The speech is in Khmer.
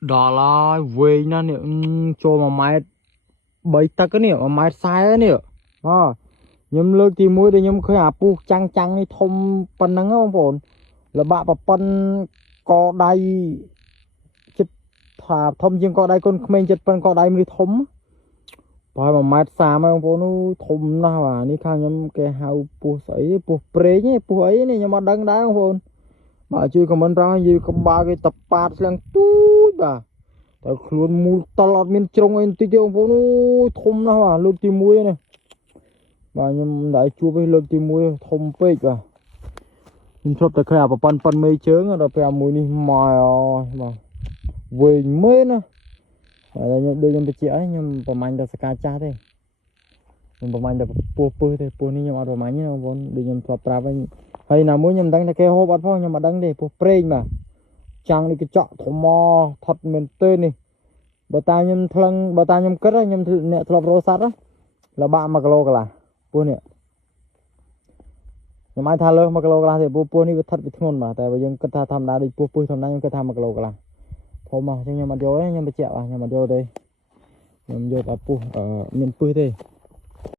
đó là về nha nè cho mà máy bảy tắc cái nè mà máy sai cái nè nhầm lơ thì muối đây nhầm khơi pu chăng chăng đi thôm pan nắng không phồn là bạ bạ pan co đay chụp thả thôm riêng co đay con mình chụp pan co đay mới thôm rồi mà máy xa mà ông phồn nó thôm nào à ní khang nhầm cái hào pu sấy pu pre nhé pu ấy này nhưng mà đăng đá không phồn mà chưa có mình ra gì có ba cái tập bát sang túi bàแต่ខ្លួនមូលតលអត់មានជ្រុងអីបន្តិចទេបងប្អូនធំណាស់បាទលើកទី1នេះបាទខ្ញុំមិនដែរជួបទេលើកទី1ធំពេកបាទខ្ញុំធ្លាប់តែឃើញអាប៉ប៉ុនមេជើងដល់ពេលអាមួយនេះមកបាទវែងមែនណាហើយខ្ញុំដូចខ្ញុំបញ្ជាក់ឲ្យខ្ញុំប្រមាញ់ដល់សកាចាស់ទេខ្ញុំប្រមាញ់ដល់ពោះពឹសទេពោះនេះខ្ញុំអត់ប្រមាញ់ទេបងប្អូនដូចខ្ញុំធ្លាប់ប្រាប់វិញហើយណាមួយខ្ញុំមិនដឹងថាគេហូបអត់ផងខ្ញុំមិនដឹងទេពោះប្រេងបាទចាំងនេះកញ្ចក់ធំមកថត់មែនទេនេះបើតាខ្ញុំថ្លឹងបើតាខ្ញុំគិតខ្ញុំអ្នកធ្លាប់រកសัตว์លបាក់1គីឡូកន្លះពោះនេះខ្ញុំអាចថាលើស1គីឡូកន្លះទេពោះនេះវាថិតវាធ្ងន់បាទតែបើយើងគិតថាធម្មតាដូចពោះពឹសធម្មតាខ្ញុំគិតថា1គីឡូកន្លះធំមកអញ្ចឹងខ្ញុំអត់យកទេខ្ញុំបញ្ជាក់បាទខ្ញុំអត់យកទេខ្ញុំយកតែពោះមានពឹសទេ